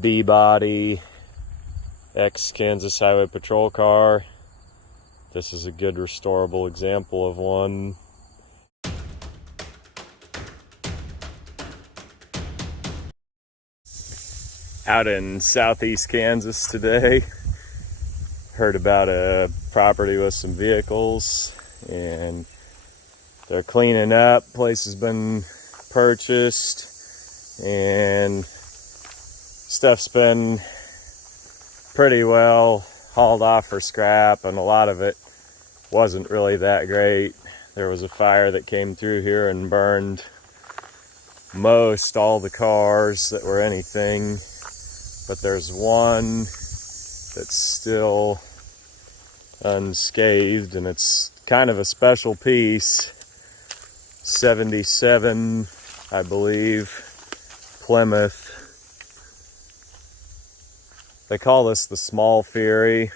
B-body ex-Kansas Highway Patrol car. This is a good restorable example of one. Out in southeast Kansas today, heard about a property with some vehicles and they're cleaning up. Place has been purchased and stuff's been pretty well hauled off for scrap, and a lot of it wasn't really that great. There was a fire that came through here and burned all the cars that were anything, but there's one that's still unscathed, and it's kind of a special piece. 77, I believe, Plymouth. They call this the Small Fury.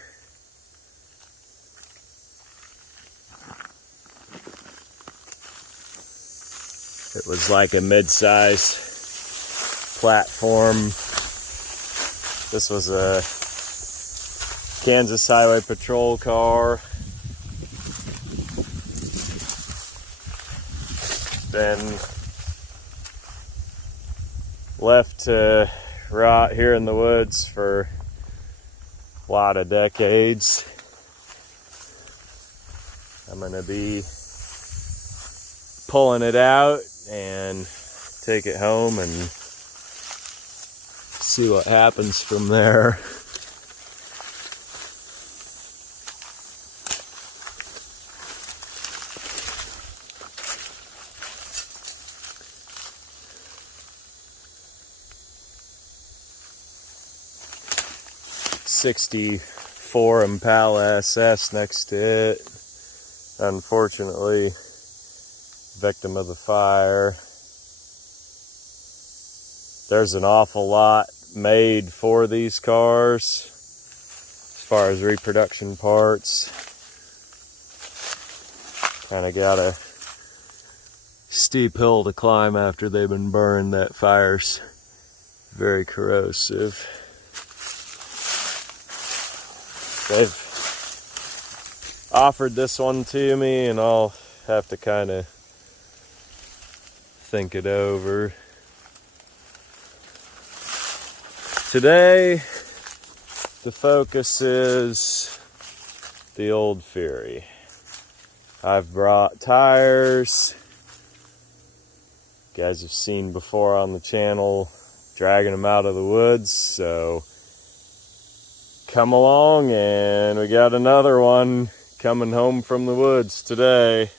It was like a mid-size platform. This was a Kansas Highway Patrol car. Been left to rot here in the woods for a lot of decades. I'm gonna be pulling it out and take it home and see what happens from there. '64 Impala SS next to it. Unfortunately, victim of the fire. There's an awful lot made for these cars as far as reproduction parts. Kind of got a steep hill to climb after they've been burned. That fire's very corrosive. They've offered this one to me, and I'll have to kind of think it over. Today, the focus is the old Fury. I've brought tires. You guys have seen before on the channel, dragging them out of the woods, so come along, and we got another one coming home from the woods today.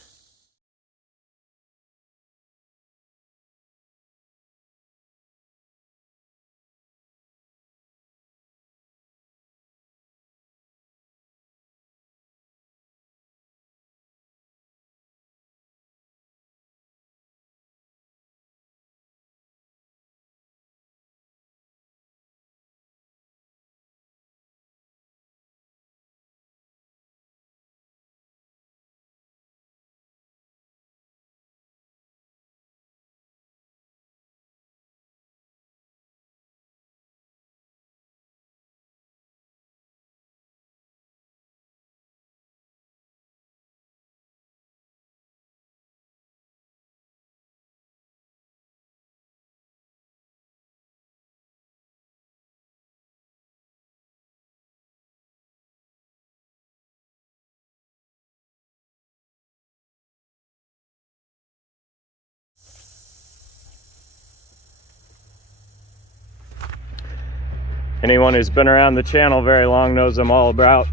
Anyone who's been around the channel very long knows I'm all about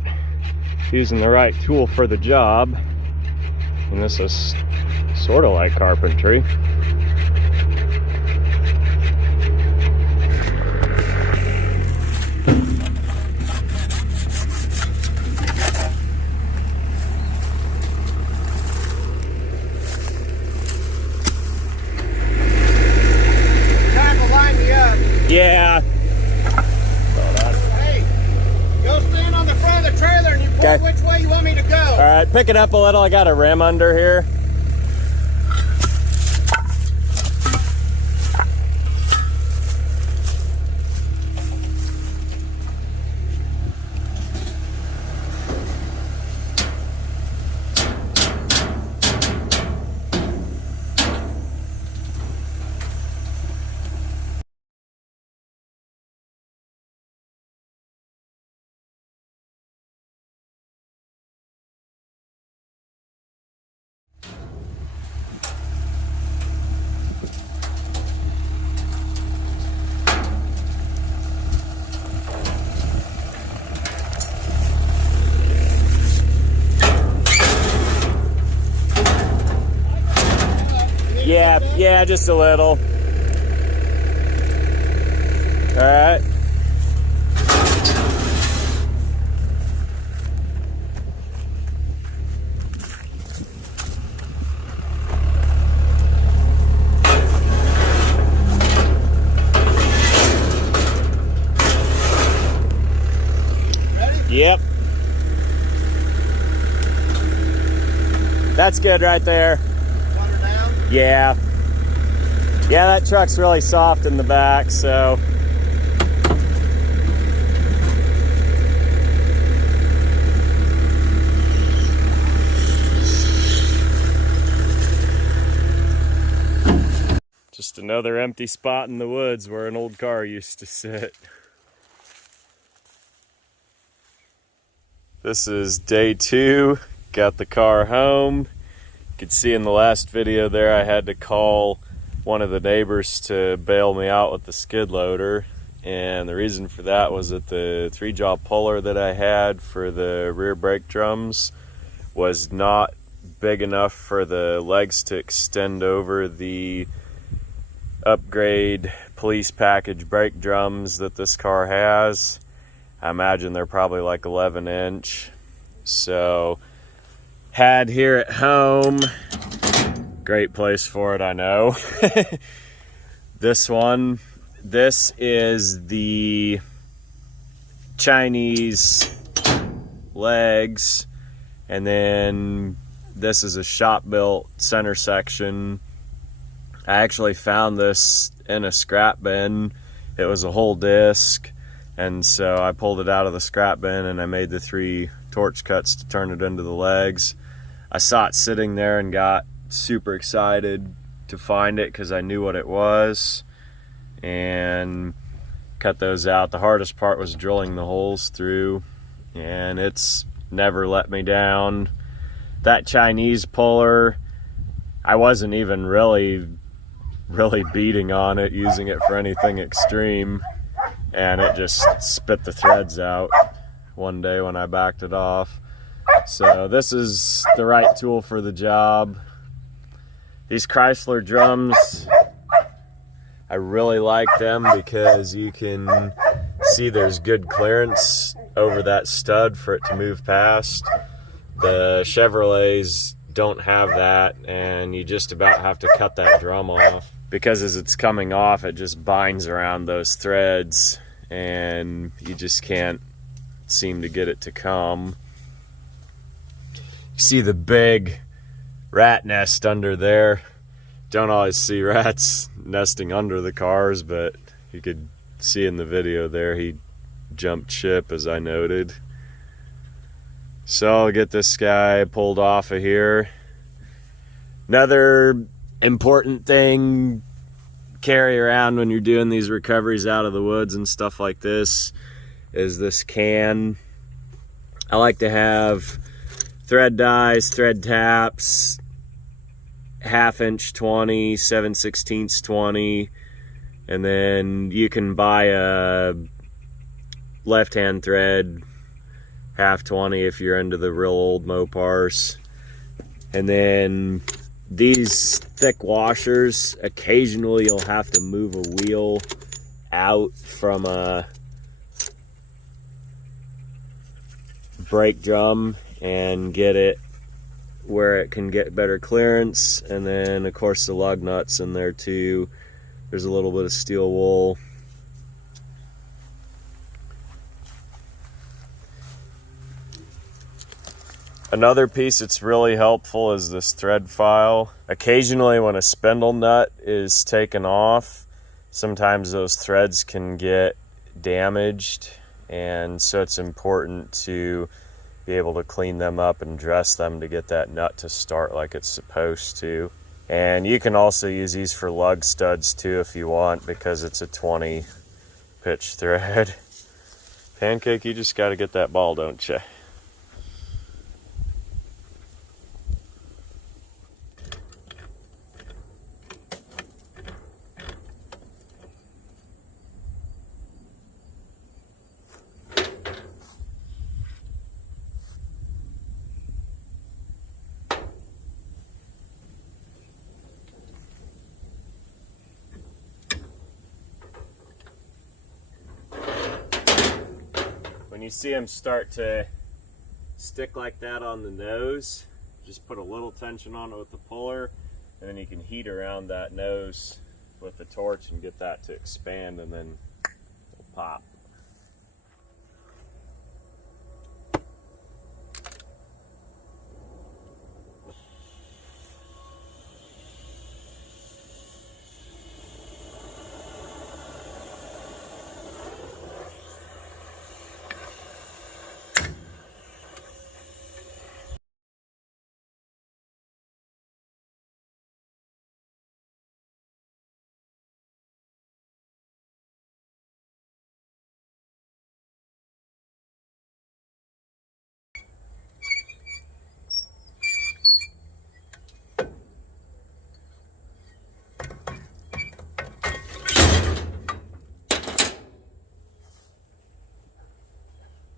using the right tool for the job. And this is sort of like carpentry. Time to line me up. Yeah. Trailer and you pull Okay. which way you want me to go. All right, pick it up a little. I got a rim under here. Yeah, just a little. All right. Ready? Yep. That's good right there. Water down. Yeah. Yeah, that truck's really soft in the back, so. Just another empty spot in the woods where an old car used to sit. This is day 2. Got the car home. You could see in the last video there I had to call one of the neighbors to bail me out with the skid loader. And the reason for that was that the 3-jaw puller that I had for the rear brake drums was not big enough for the legs to extend over the upgrade police package brake drums that this car has. I imagine they're probably like 11-inch. So had here at home, great place for it, I know. This one, this is the Chinese legs, and then this is a shop built center section. I actually found this in a scrap bin. It was a whole disc, and so I pulled it out of the scrap bin and I made the 3 torch cuts to turn it into the legs. I saw it sitting there and got super excited to find it because I knew what it was, and cut those out. The hardest part was drilling the holes through, and it's never let me down. That Chinese puller, I wasn't even really beating on it, using it for anything extreme, and it just spit the threads out one day when I backed it off. So this is the right tool for the job. These Chrysler drums, I really like them because you can see there's good clearance over that stud for it to move past. The Chevrolets don't have that, and you just about have to cut that drum off, because as it's coming off it just binds around those threads and you just can't seem to get it to come. You see the big rat nest under there. Don't always see rats nesting under the cars, but you could see in the video there he jumped ship, as I noted. So I'll get this guy pulled off of here. Another important thing carry around when you're doing these recoveries out of the woods and stuff like this is this can. I like to have thread dies, thread taps, 1/2-inch 20, 7/16 20, and then you can buy a left-hand thread 1/2 20 if you're into the real old Mopars. And then these thick washers, occasionally you'll have to move a wheel out from a brake drum and get it where it can get better clearance. And then of course the lug nuts in there too. There's a little bit of steel wool. Another piece that's really helpful is this thread file. Occasionally when a spindle nut is taken off, sometimes those threads can get damaged, and so it's important to be able to clean them up and dress them to get that nut to start like it's supposed to. And you can also use these for lug studs too if you want, because it's a 20 pitch thread. Pancake, you just got to get that ball, don't you? when you see them start to stick like that on the nose, just put a little tension on it with the puller, and then you can heat around that nose with the torch and get that to expand, and then it'll pop.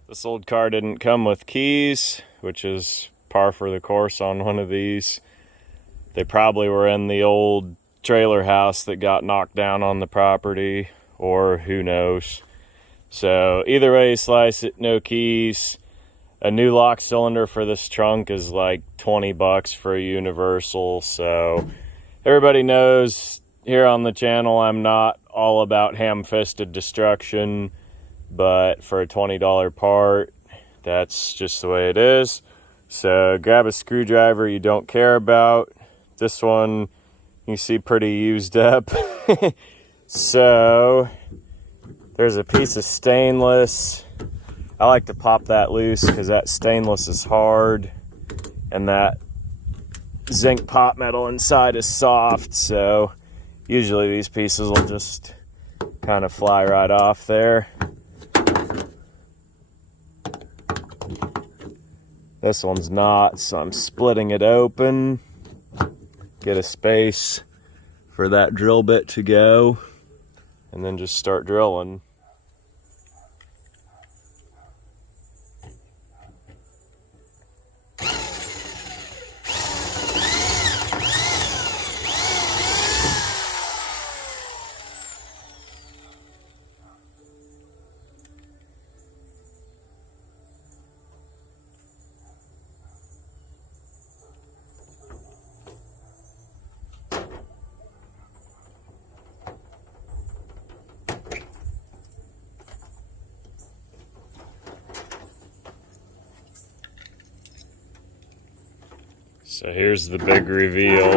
This old car didn't come with keys, which is par for the course on one of these. They probably were in the old trailer house that got knocked down on the property, or who knows. So either way you slice it, no keys. A new lock cylinder for this trunk is like 20 bucks for a universal. So everybody knows here on the channel I'm not all about ham-fisted destruction, but for a $20 part, that's just the way it is. So grab a screwdriver you don't care about. This one you see pretty used up. So there's a piece of stainless. I like to pop that loose because that stainless is hard and that zinc pot metal inside is soft. So usually these pieces will just kind of fly right off there. This one's not, so I'm splitting it open. Get a space for that drill bit to go, and then just start drilling. So here's the big reveal.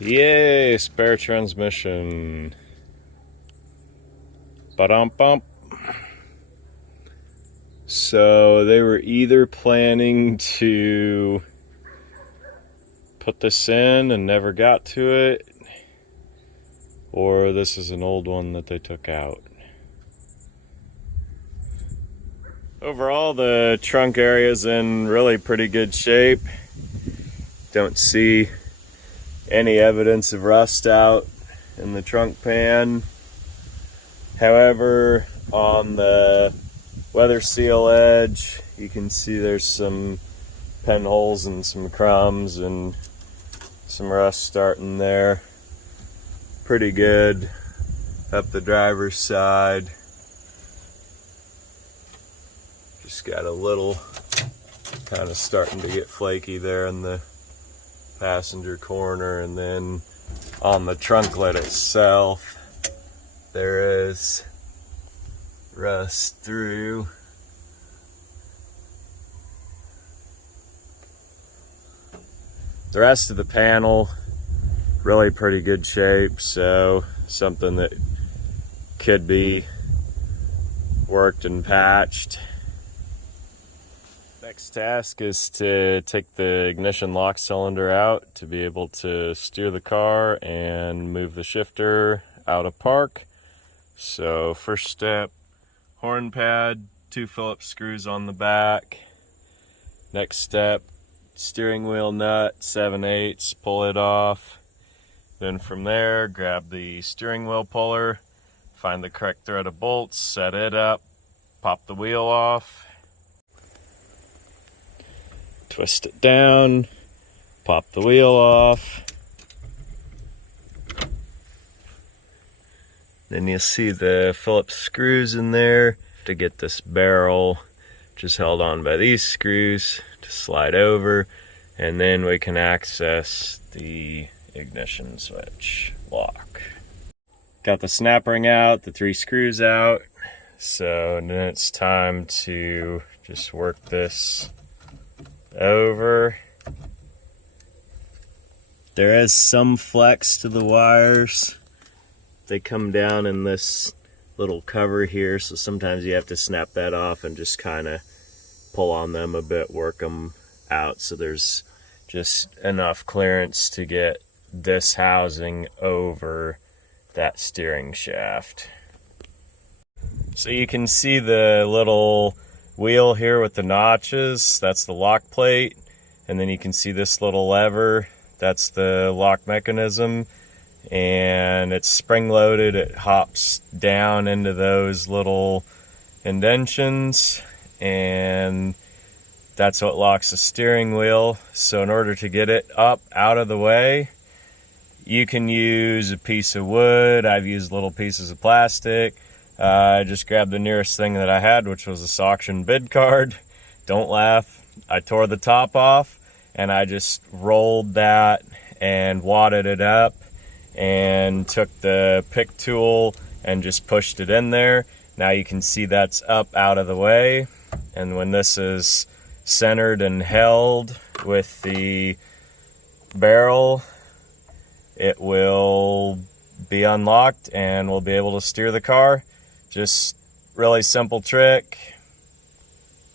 Yay, spare transmission. Ba-dum-bump. So they were either planning to put this in and never got to it, or this is an old one that they took out. Overall, the trunk area is in really pretty good shape. Don't see any evidence of rust out in the trunk pan. However, on the weather seal edge, you can see there's some pen holes and some crumbs and some rust starting there. Pretty good up the driver's side. Just got a little kind of starting to get flaky there in the passenger corner, and then on the trunklet itself there is rust through. The rest of the panel really pretty good shape, so something that could be worked and patched. Next task is to take the ignition lock cylinder out to be able to steer the car and move the shifter out of park. So first step, horn pad, 2 Phillips screws on the back. Next step, steering wheel nut, 7/8, pull it off. Then from there, grab the steering wheel puller, find the correct thread of bolts, set it up, pop the wheel off. Twist it down, pop the wheel off. Then you'll see the Phillips screws in there to get this barrel just held on by these screws to slide over, and then we can access the ignition switch lock. Got the snap ring out, the 3 screws out, so then it's time to just work this over. There is some flex to the wires. They come down in this little cover here, so sometimes you have to snap that off and just kind of pull on them a bit, work them out so there's just enough clearance to get this housing over that steering shaft. So you can see the little wheel here with the notches, that's the lock plate, and then you can see this little lever, that's the lock mechanism, and it's spring loaded. It hops down into those little indentions, and that's what locks the steering wheel. So in order to get it up out of the way, you can use a piece of wood. I've used little pieces of plastic. I just grabbed the nearest thing that I had, which was this auction bid card. Don't laugh. I tore the top off and I just rolled that and wadded it up and took the pick tool and just pushed it in there. Now you can see that's up out of the way. And when this is centered and held with the barrel, it will be unlocked and we'll be able to steer the car. Just really simple trick.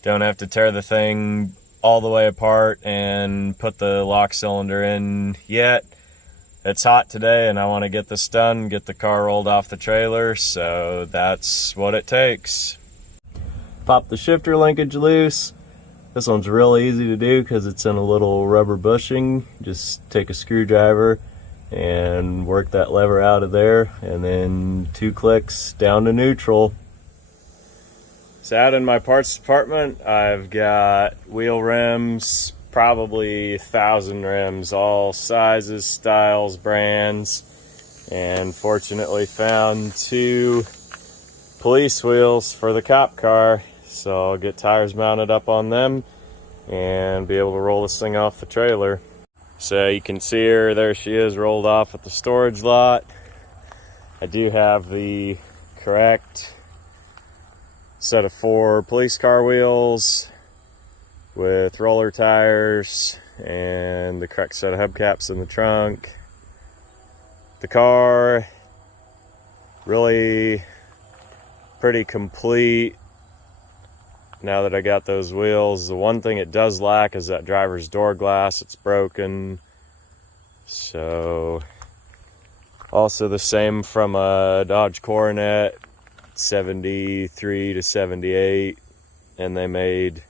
Don't have to tear the thing all the way apart and put the lock cylinder in yet. It's hot today and I want to get this done, get the car rolled off the trailer, so that's what it takes. Pop the shifter linkage loose. This one's real easy to do because it's in a little rubber bushing. Just take a screwdriver and work that lever out of there, and then 2 clicks down to neutral. So out in my parts department, I've got wheel rims, probably 1,000 rims, all sizes, styles, brands, and fortunately found 2 police wheels for the cop car. So I'll get tires mounted up on them and be able to roll this thing off the trailer. So you can see her, there she is, rolled off at the storage lot. I do have the correct set of 4 police car wheels with roller tires and the correct set of hubcaps in the trunk. The car, really pretty complete now that I got those wheels. The one thing it does lack is that driver's door glass. It's broken. So also the same from a Dodge Coronet 73 to 78, and they made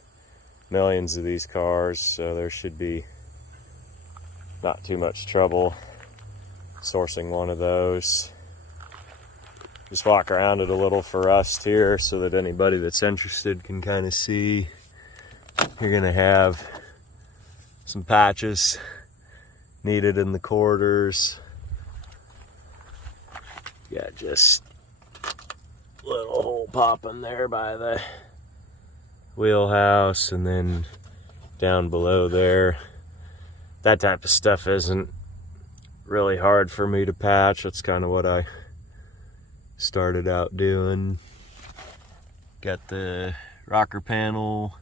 millions of these cars, so there should be not too much trouble sourcing one of those. Just walk around it a little for us here so that anybody that's interested can kind of see. You're gonna have some patches needed in the quarters. Yeah, just a little hole popping there by the wheelhouse, and then down below there. That type of stuff isn't really hard for me to patch. That's kind of what I started out doing. Got the rocker panel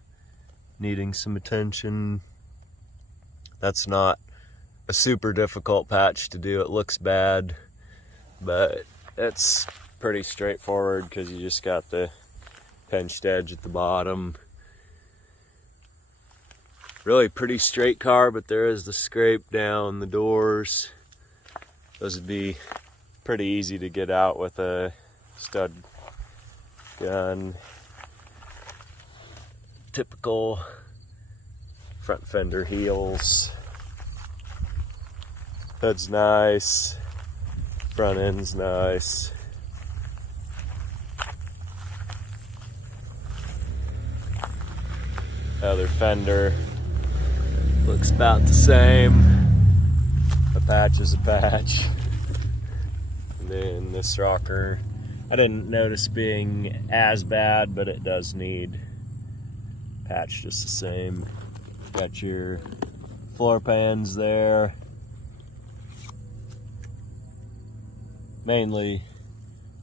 needing some attention. That's not a super difficult patch to do. It looks bad, but it's pretty straightforward because you just got the pinched edge at the bottom. Really pretty straight car, but there is the scrape down the doors. Those would be pretty easy to get out with a stud gun. Typical front fender heels. Hood's nice, front end's nice. Other fender looks about the same. A patch is a patch. And then this rocker I didn't notice being as bad, but it does need patch just the same. Got your floor pans there. Mainly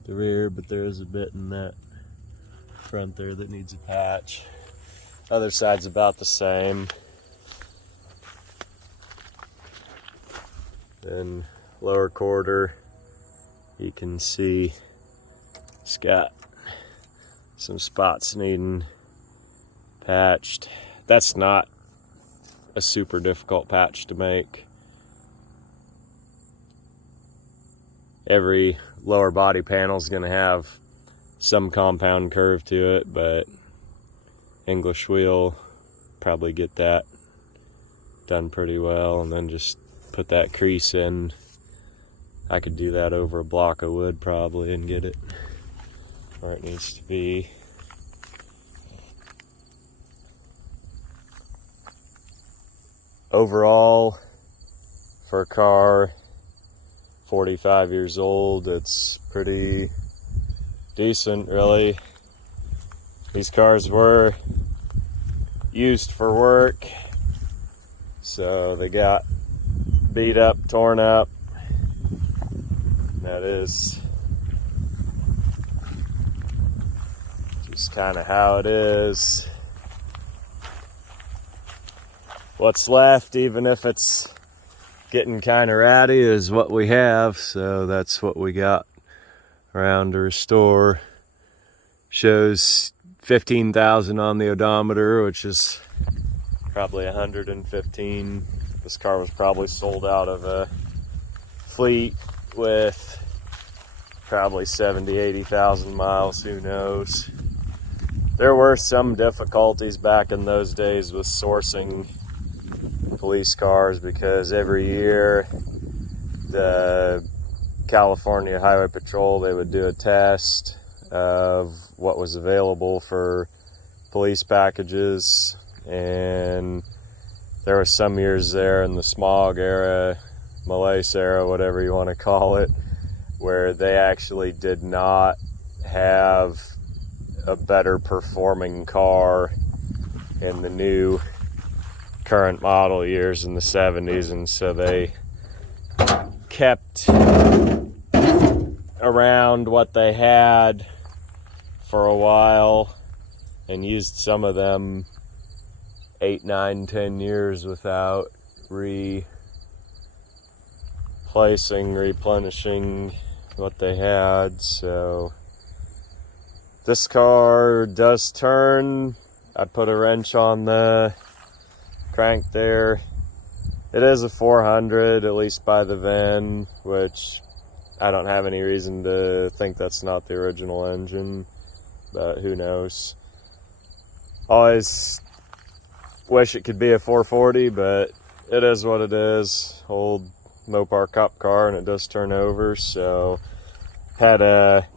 the rear, but there is a bit in that front there that needs a patch. Other side's about the same. Then lower quarter, you can see it's got some spots needing patched. That's not a super difficult patch to make. Every lower body panel is going to have some compound curve to it, but English wheel probably get that done pretty well, and then just put that crease in. I could do that over a block of wood probably and get it where it needs to be. Overall, for a car 45 years old, it's pretty decent, really. These cars were used for work, so they got beat up, torn up. That is just kind of how it is. What's left, even if it's getting kind of ratty, is what we have, so that's what we got around to restore. Shows 15,000 on the odometer, which is probably 115. This car was probably sold out of a fleet with probably 80,000 miles, who knows. There were some difficulties back in those days with sourcing police cars, because every year the California Highway Patrol, they would do a test of what was available for police packages, and there were some years there in the smog era, malaise era, whatever you want to call it, where they actually did not have a better performing car in the new current model years in the 70s, and so they kept around what they had for a while and used some of them 8, 9, 10 years without replenishing what they had. So this car does turn. I put a wrench on the crank there. It is a 400, at least by the VIN, which I don't have any reason to think that's not the original engine, but who knows. Always wish it could be a 440, but it is what it is. Old Mopar cop car, and it does turn over. So had a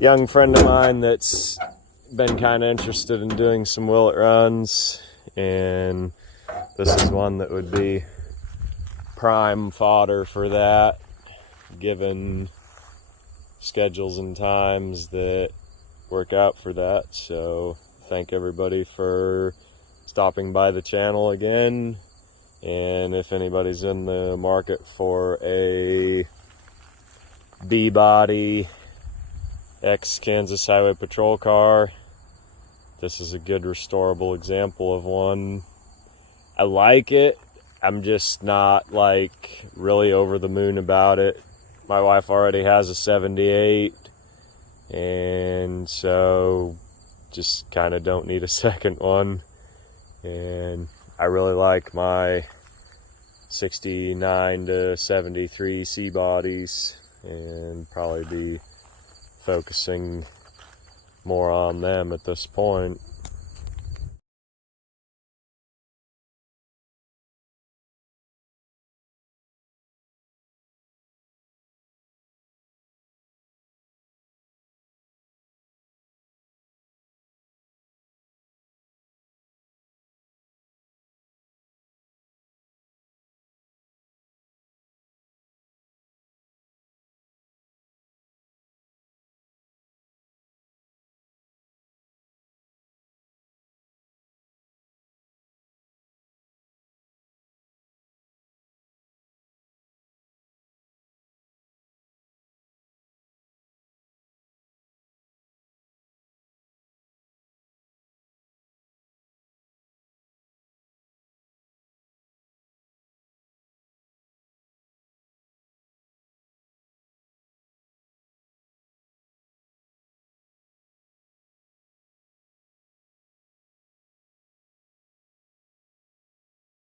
young friend of mine that's been kind of interested in doing some Willet runs, and this is one that would be prime fodder for that, given schedules and times that work out for that. So thank everybody for stopping by the channel again, and if anybody's in the market for a B-body ex-Kansas Highway Patrol car, this is a good restorable example of one. I like it. I'm just not like really over the moon about it. My wife already has a 78, and so just kind of don't need a second one. And I really like my 69 to 73 C bodies, and probably be focusing more on them at this point.